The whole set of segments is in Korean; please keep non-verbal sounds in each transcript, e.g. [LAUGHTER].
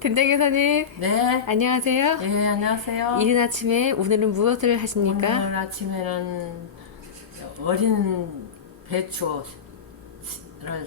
된장 여사님 네. 안녕하세요. 예, 안녕하세요. 이른 아침에 오늘은 무엇을 하십니까? 오늘 아침에는 어린 배추를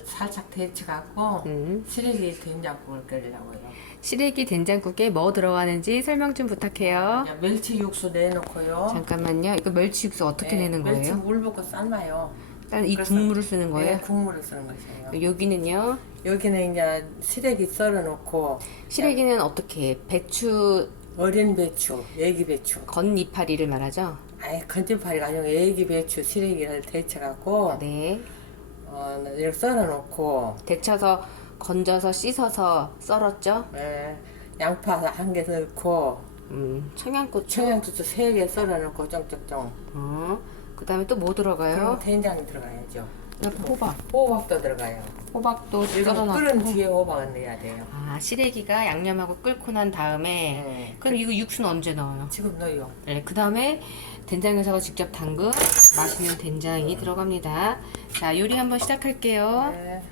살짝 데쳐갖고 음. 시래기 된장국을 끓이려고요. 시래기 된장국에 뭐 들어가는지 설명 좀 부탁해요. 멸치 육수 내놓고요. 잠깐만요. 이거 멸치 육수 어떻게 네, 내는 멸치 거예요? 물 붓고 삶아요. 일단 이 그래서- 국물을 쓰는 거예요? 네, 국물을 쓰는 것이에요. 여기는요. 여기는 이제 시래기 썰어놓고 시래기는 어떻게 해? 배추 어린 배추, 애기 배추. 겉이파리를 말하죠? 아니 건진파리가 아니고 애기 배추 시래기를 데쳐갖고 네. 어, 이렇게 썰어놓고 데쳐서 건져서 씻어서 썰었죠? 예, 양파 한 개 넣고 음, 청양고추. 청양고추 세 개 썰어놓고 쫑쫑쫑 어. 그 다음에 또 뭐 들어가요? 된장이 들어가야죠 옆에 호박. 호박도 들어가요 호박도 이거 끓은. 뒤에 호박은 넣어야 돼요 아, 시래기가 양념하고 끓고 난 다음에 네. 그럼 이거 육수는 언제 넣어요? 지금 넣어요 네, 그 다음에 된장 여사가 직접 담근 맛있는 된장이 들어갑니다. 자, 요리 한번 시작할게요. 네.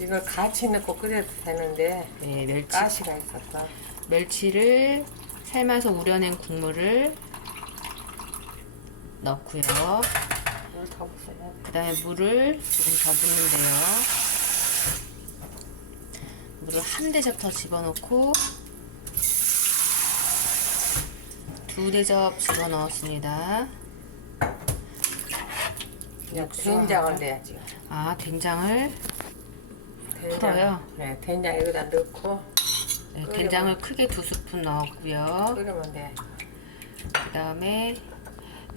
이걸 같이 넣고 끓여도 되는데 네, 멸치, 가시가 있어서 멸치를 삶아서 우려낸 국물을 넣고요. 물더 부어야 그 다음에 물을 조금 더 붓는데요. 물을 한 대접 더 집어넣고 두 대접 집어넣었습니다. 돼 된장을 넣어야죠 아, 된장을 된장. 풀어요? 네, 된장 여기다 넣고 네. 된장을 크게 두 스푼 넣었고요. 끓이면 돼 그 다음에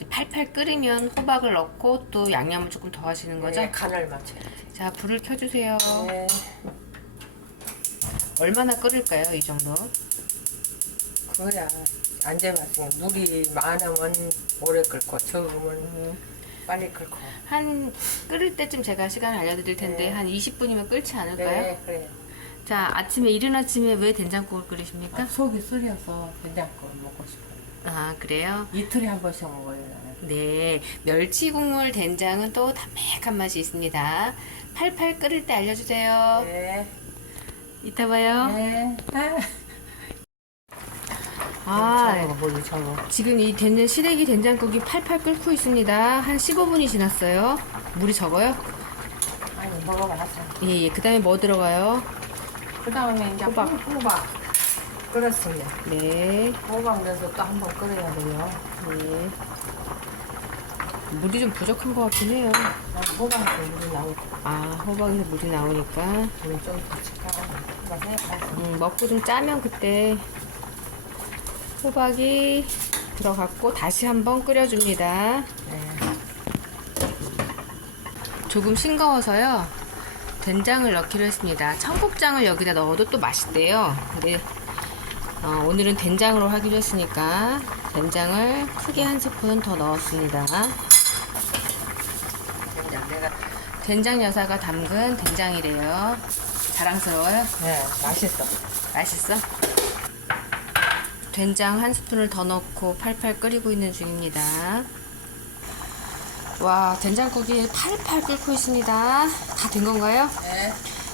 팔팔 끓이면 호박을 넣고 또 양념을 조금 더 하시는 거죠? 네, 간을 맞춰야지 자, 불을 켜주세요. 네. 얼마나 끓일까요, 이 정도? 그거야 안 재봤으면 물이 많으면 오래 끓고 적으면 빨리 끓고 한 끓일 때쯤 제가 시간을 알려드릴 텐데 네. 한 20분이면 끓지 않을까요? 네 그래 자, 아침에 이른 아침에 왜 된장국을 끓이십니까? 아, 속이 쓰려서 된장국을 먹고 싶어요 아, 그래요? 이틀에 한 번씩 먹어요 나는. 네, 멸치 국물 된장은 또 담백한 맛이 있습니다. 팔팔 끓일 때 알려주세요. 네. 이따 봐요. 네. 아, 저거 뭐지 저거 지금 이 되는 시래기 된장국이 팔팔 끓고 있습니다. 한 15분이 지났어요. 물이 적어요? 아니 먹어봐서 예, 예. 그 다음에 뭐 들어가요? 그 다음에 이제. 호박 호박 끓었습니다 네, 호박 넣어서 또 한 번 끓여야 돼요 네. 물이 좀 부족한 것 같긴 해요. 아, 호박에서 물이 나오고 아, 호박에서 물이 나오니까. 칠까 호박 해봐서 음, 먹고 좀 짜면 그때 호박이 들어갔고 다시 한번 끓여줍니다. 네. 조금 싱거워서요. 된장을 넣기로 했습니다. 청국장을 여기다 넣어도 또 맛있대요. 근데 어, 오늘은 된장으로 하기로 했으니까 된장을 크게 한 스푼 더 넣었습니다. 된장 내가 된장 여사가 담근 된장이래요. 자랑스러워요? 네 맛있어 맛있어? 된장 한 스푼을 더 넣고 팔팔 끓이고 있는 중입니다. 와, 된장국이 팔팔 끓고 있습니다. 다 된 건가요? 네.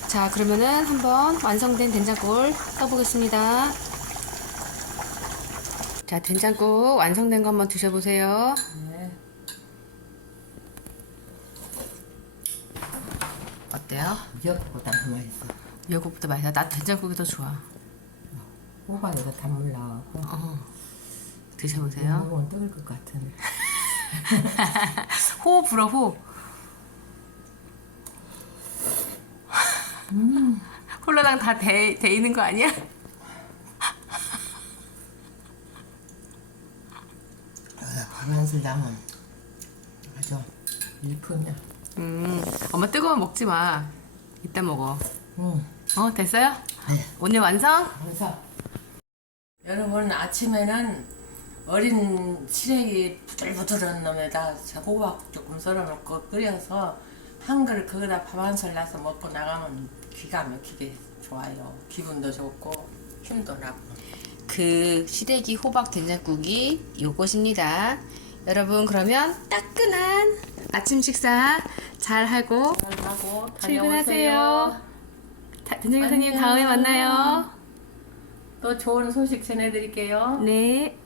자, 그러면은 한번 완성된 된장국을 떠보겠습니다. 자, 된장국 완성된 거 한번 드셔보세요. 네. 어때요? 미역보다 더 맛있어 이거보다 맛있어. 나 된장국이 더 좋아. 호박에서 단물 나오고 어. 드셔보세요. 먹으면 뜨을 것 같은 [LAUGHS] 호 불어 호. 홀라당 다 돼 돼 있는 거 아니야? 밤한술 남은 아주 일품이야 음, 엄마 뜨거운 먹지 마. 이따 먹어. 응 어, 됐어요? 네. 오늘 완성? 감사 여러분 아침에는 어린 시래기 부들부들한 놈에다 호박 조금 썰어놓고 끓여서 한 그릇 거기다 밥 한 술 나서 먹고 나가면 기가 막히게 좋아요 기분도 좋고 힘도 나고 그 시래기 호박 된장국이 요것입니다. 여러분 그러면 따끈한 아침 식사 잘 하고 잘 하고 출근하세요. 여사님 안녕. 다음에 만나요. 또 좋은 소식 전해드릴게요. 네.